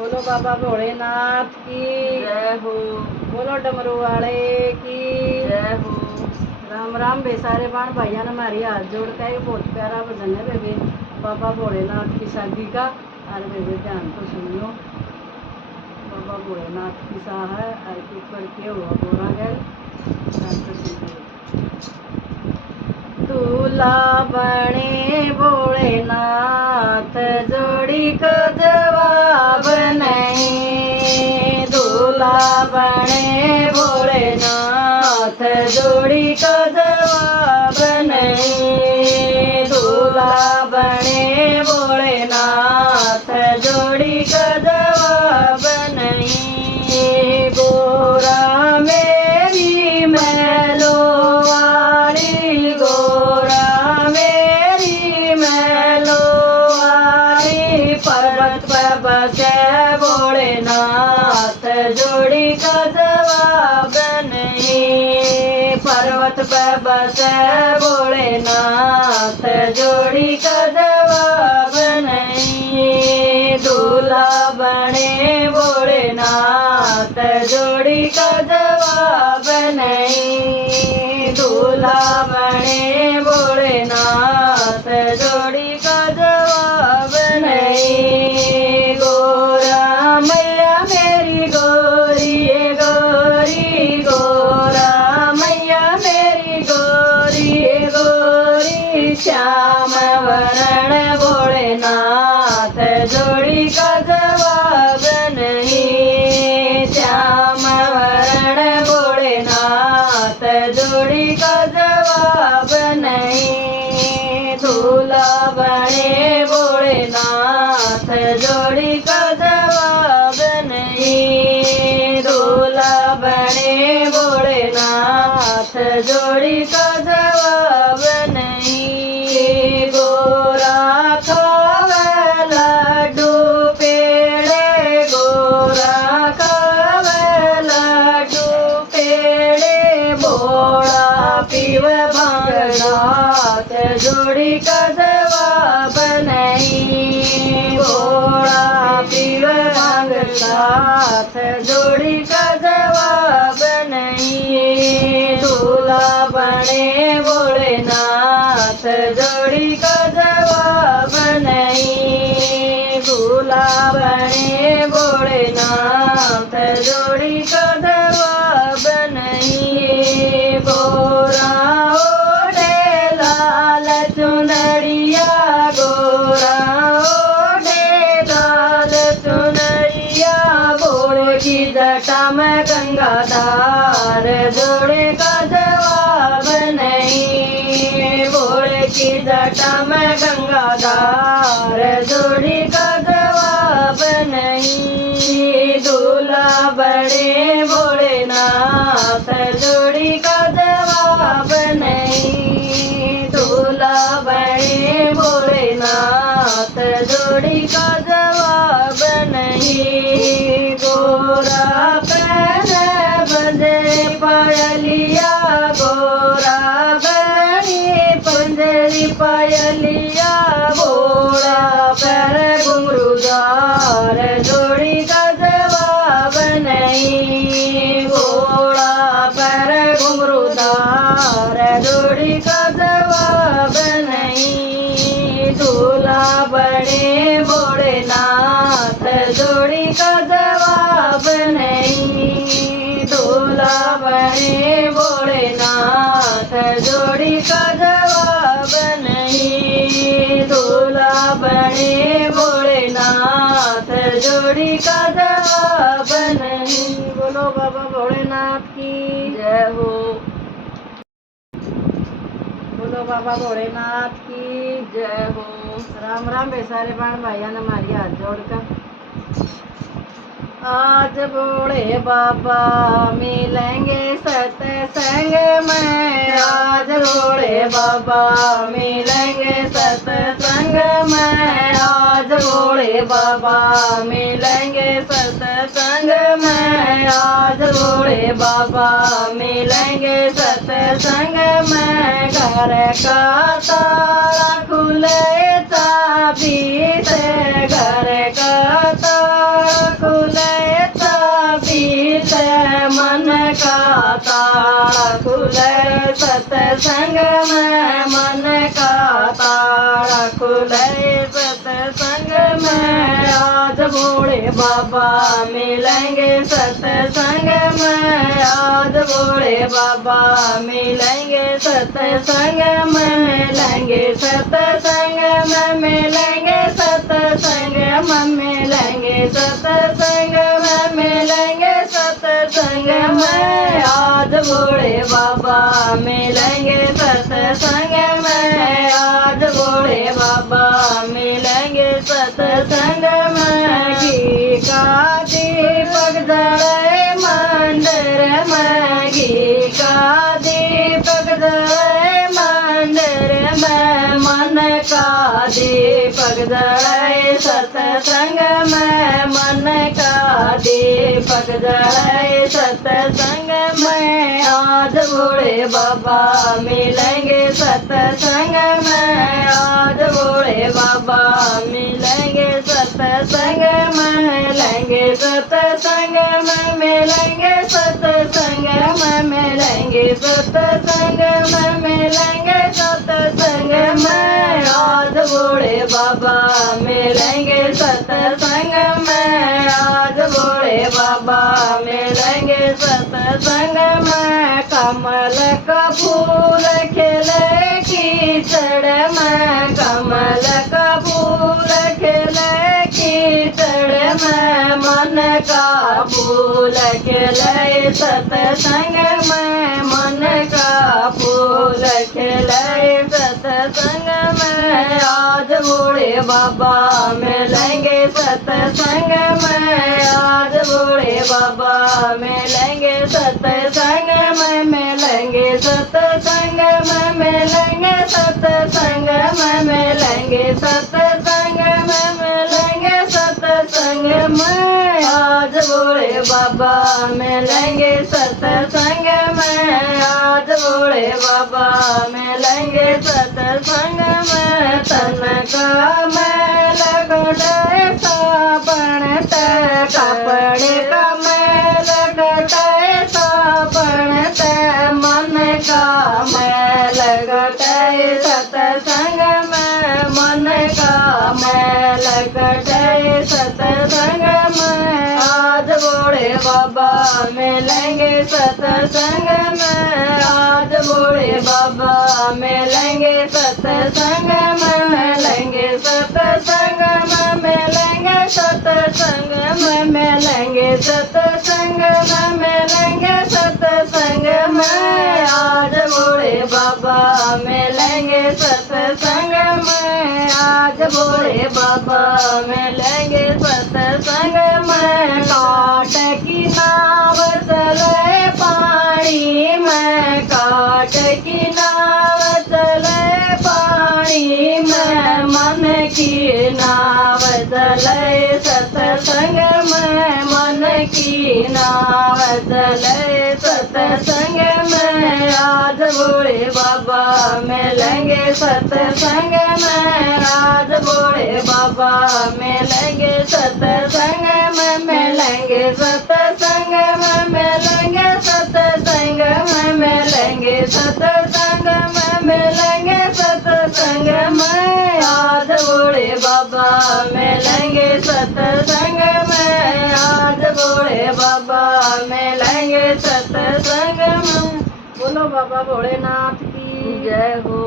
बोलो बाबा भोलेनाथ की जय हो। बोलो डमरू वाले की जय हो। राम राम बेसारे बाण भाइया ने हमारी हाथ जोड़ का एक बहुत प्यारा भजन है बेबे बाबा भोलेनाथ की शादी का। और बेबे ध्यान तो सुनियो। बाबा भोलेनाथ की सा है और ऊपर के हुआ बोरा गैल ध्यान तो सुनियो। दूल्हा बने भोलेनाथ जोड़ी को जवाब नहीं। दूल्हा बने भोलेनाथ जोड़ी को जवाब नहीं। दूल्हा बने भोलेनाथ जोड़ी को जवाब नहीं। गोरा मेरी मैलो वाली गोरा मेरी मैलो वाली पर्वत पर बसे भोलेनाथ जोड़ी का जवाब नहीं। पर्वत पर बसे भोलेनाथ जोड़ी का जवाब नहीं। दूल्हा बने भोलेनाथ जोड़ी का जवाब नहीं। दूल्हा बने भोलेनाथ जोड़ी का जवाब नहीं। गोरा मैया मेरी गोरी गोरी गोरा मैया मेरी गोरी गोरी श्याम वरण भोलेनाथ जोड़ी का जवाब नहीं। श्याम वरण भोलेनाथ जोड़ी का जवाब नहीं। दूल्हा बने भोलेनाथ जोड़ी का जवाब नहीं। दूल्हा बने भोलेनाथ जोड़ी का जवाब नहीं। गोरा खावे लड्डू पेड़े गोरा खावे लड्डू पेड़े भोला पीव भांगनाथ जोड़ी का जवाब नहीं। भोला पीव भांगनाथ जोड़ी का जवाब नहीं। दूल्हा बने भोलेनाथ जोड़ी का जवाब नहीं। दूल्हा बने भोलेनाथ जोड़ी का जवाब नहीं। गोरा ओढ़े लाल चुनरिया गोरा ओढ़े लाल चुनरिया भोले की जटा में गंगाधार जोड़े का जवाब नहीं। भोले की जटा में गंगाधार जोड़ी का जवाब नहीं। दूल्हा बड़े भोलेनाथ जोड़ी का जवाब नहीं। दूल्हा बड़े भोलेनाथ जोड़ी का जवाब नहीं। गोरा पहने बंदे पायलिया गोरा बनी पंजरी पायलिया भोला पैर घुंघरूदार जोड़ी का जवाब नहीं। भोला पैर घुंघरूदार जोड़ी का जवाब नहीं। दूल्हा बने भोलेनाथ जोड़ी का जवाब नहीं। दूल्हा बने भोलेनाथ जोड़ी का जवाब नहीं। दूल्हा बने भोलेनाथ जोड़ी का जवाब नहीं। बोलो बाबा भोलेनाथ की जय हो। बोलो बाबा भोलेनाथ की जय हो। राम राम बेसारे बाण भाइया ने हमारी हाथ जोड़कर। आज भोले बाबा मिलेंगे सत्संग में। आज भोले बाबा मिलेंगे सत्संग में। आज भोले बाबा मिलेंगे सत्संग में। आज भोले बाबा मिलेंगे सत्संग में। घर का ताला खुले चाबी से घर का ताला खुले सत्संग में मन का ताला खुले सत्संग में आज भोले बाबा मिलेंगे सत्संग में आज भोले बाबा मिलेंगे सत्संग में मिलेंगे सत्संग में मिलेंगे सत्संग में मिलेंगे सत्संग में मिलेंगे सत्संग में आज भोले बाबा मिलेंगे सत्संग में आज भोले बाबा मिलेंगे सत्संग में घी का दीपक जले मंदिर में घी का दीपक जले मंदिर में मन का दीपक जले सत्संग में मन का दीपक जले सत्संग में आज भोले बाबा मिलेंगे सत्संग में आज भोले बाबा मिलेंगे सत्संग में मिलेंगे सत्संग में मिलेंगे सत्संग में मिलेंगे सत्संग में मिलेंगे सत्संग में आज भोले बाबा मिलेंगे सत्संग में आज भोले बाबा मिलेंगे सत्संग में कमल का फूल खिले कीचड़ में कमल का फूल खिले कीचड़ में मन का फूल खिले सत्संग में मन का फूल खिले सत्संग में आज भोले बाबा मिलेंगे सत्संग में आज भोले बाबा मिलेंगे सत्संग में मिलेंगे सत्संग में मिलेंगे सत्संग में मिलेंगे सत्संग में मिलेंगे सत्संग में आज भोले बाबा मिलेंगे सत्संग में आज भोले बाबा मिलेंगे सत्संग में तन का मैल घटाए साबण कपड़े का मैल घटाए साबण मन का मैल घटाए सत्संग में मन का मैल घटाए सत्संग में आज भोले बाबा मिलेंगे सत्संग में आज भोले बाबा मिलेंगे सत्संग में मिलेंगे सत्संग में मिलेंगे सत्संग में मिलेंगे सत्संग में मिलेंगे सत्संग में आज भोले बाबा मिलेंगे सत्संग में आज भोले बाबा मिलेंगे सत्संग में काट की नाव चले पानी में काट की नाव चले पानी में मन की नाव चले सत्संग में मन की नाव चले सत्संग में आज भोले बाबा मिलेंगे सत्संग में आज भोले बाबा मिलेंगे सत्संग में मिलेंगे सत्संग में मिलेंगे सत्संग में मिलेंगे सत्संग में मिलेंगे सत्संग में आज भोले बाबा मिलेंगे सत्संग में आज भोले बाबा मिलेंगे सत्संग में। बोलो बाबा भोलेनाथ की जय हो।